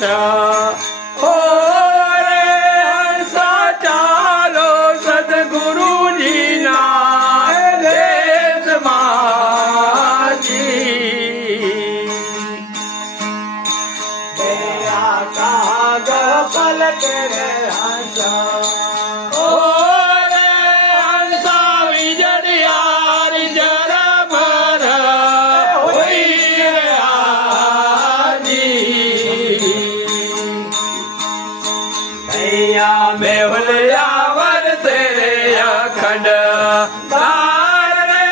હંસ ઓ રે હંસ ચાલો સદગુરુજીના દેશમાં પલકે રે હંસ ઓ રે હંસા વીજળિયાર જરમર હોઈ રહ્યાજી અહીંયા મેહુલિયા વરસે રે અખંડ તાર રે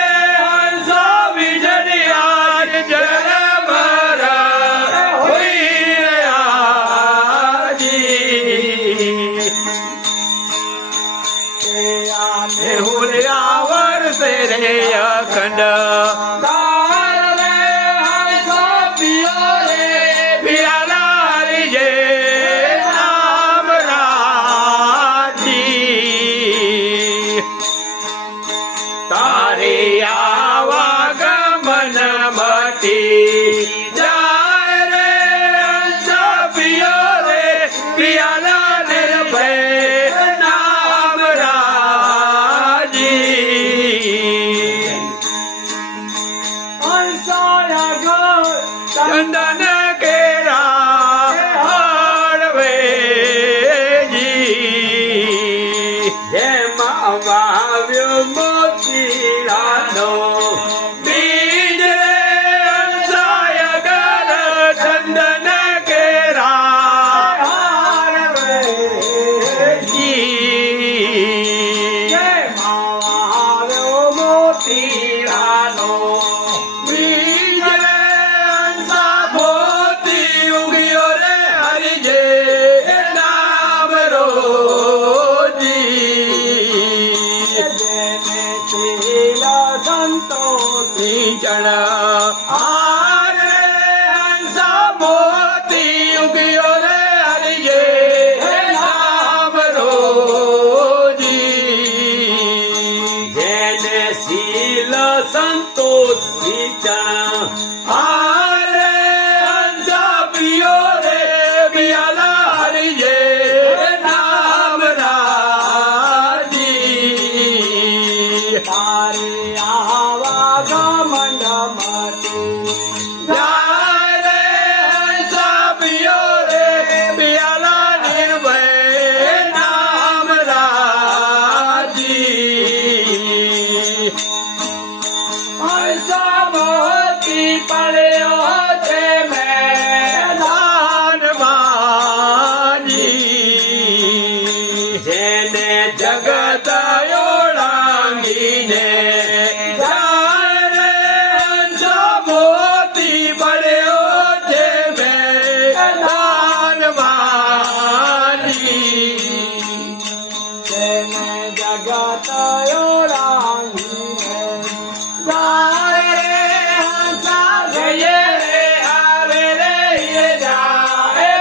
હંસા વીજળિયાર જરમર હોઈ રહ્યાજી મેહુલિયા વરસે રે અખંડ તાર રે હંસા પિયો રે પિયાલા જે નામ રાજી તારી આવાગમન મટી જાય રે હંસા પિયો રે પિયાલા નિર્ભય નામ રાજી ચંદન કેરા હળવેજી જેમાં વાવ્યો મોતીરાનો બીજ રે હંસાય ગર ચંદન કેરા હળવેજી મોતીરાનો બીજ રે હંસા મોતી ઉગ્યો રે હરિજે નામ રોજી સંતોષી ચણ આરે હંસા મોતી ઉગ્યો રે હરિજે નામ રોજી જેને શીલ સંતોષી ચણ આરે હંસા પિયો રે પિયાલા હરિજે નામ રાજી તારી આવાગમન મટી રે હંસા પિયો રે પિયાલા નિર્ભય નામ રાજી હંસા મોતી પડ્યો છે મેદાનમાં જેને જગત ઓળંગીને જાય રે હંસા મોતી પડ્યો છે મેદાનમાં જેને જગત ઓળંગીને જાય રે હંસા જઈએ રે આવે રે એ જાય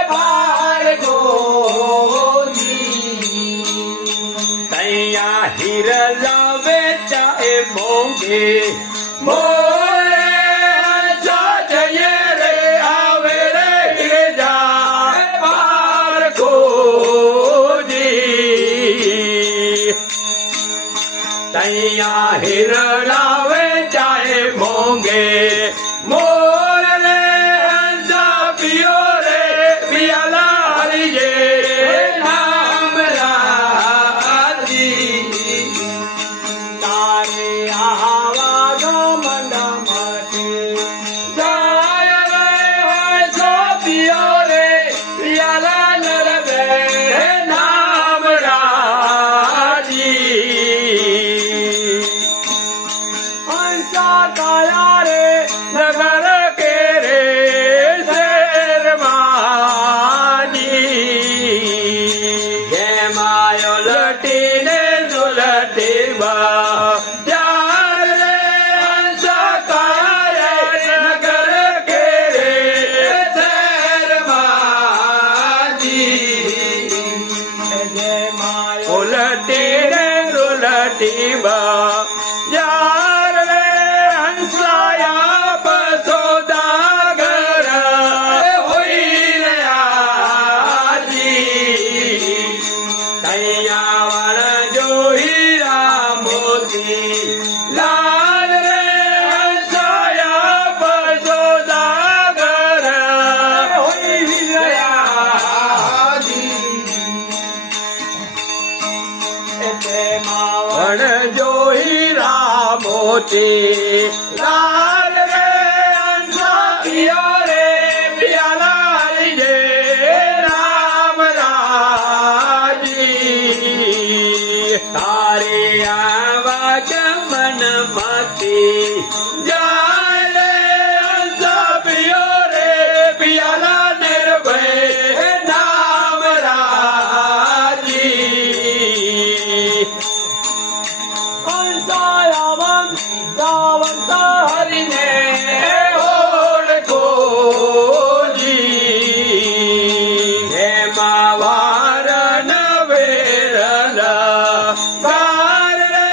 ભાર્ગોજી તૈયા હિરલા વેચાય મોંઘે મોરે હંસા જઈએ રે આવે રે એ જાય ભાર્ગોજી તૈયા હિરડા વેચાય મોંઘે મોર રે હંસા પિયો રે પિયાલા હરિજે નામ રાજી તારે આવાગમન મટી જાય રે હંસા પિયો રે પિયાલા નરવે નામ રાજી હંસા કાયા રે નગર કે રે શેરમાજી જેમાયો લટીને ઝુલટીમાં જાય રે હંસા કાયા નગર કે રે શેરમાજી જેમાયો ઉલટીને ઝુલટીમાં જાય રે હંસા મોટી લાલ રે અંસા પિયો રે પિયાલા જે નામ રાજી તારે આવા ગમન મતી જાય રે અંસા પિયો રે પિયાલા નિર્ભય નામ રાજી અંસાયાવંત જાવંત હરિને ઓળખો જી એમાં વાર ન વેરલ કાર રે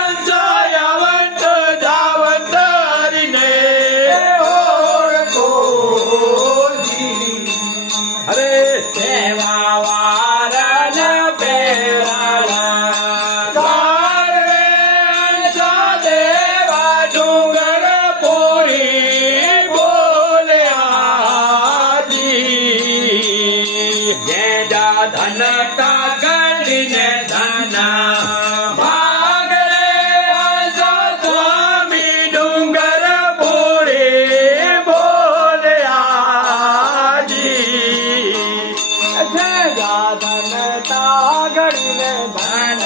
અંસાયાવંત જાવંત હરિને ઓળખો જી અરે એવા વાર ન વેરલ કાર રે અંસા દેવા ડુંગર પૂરી બોલ્યા જી જેજા ધન કાગળીને ધન ભાગ રે અંસા સ્વામી ડુંગર પૂરી બોલ્યા જી છે ગાધન તાગડીને ધન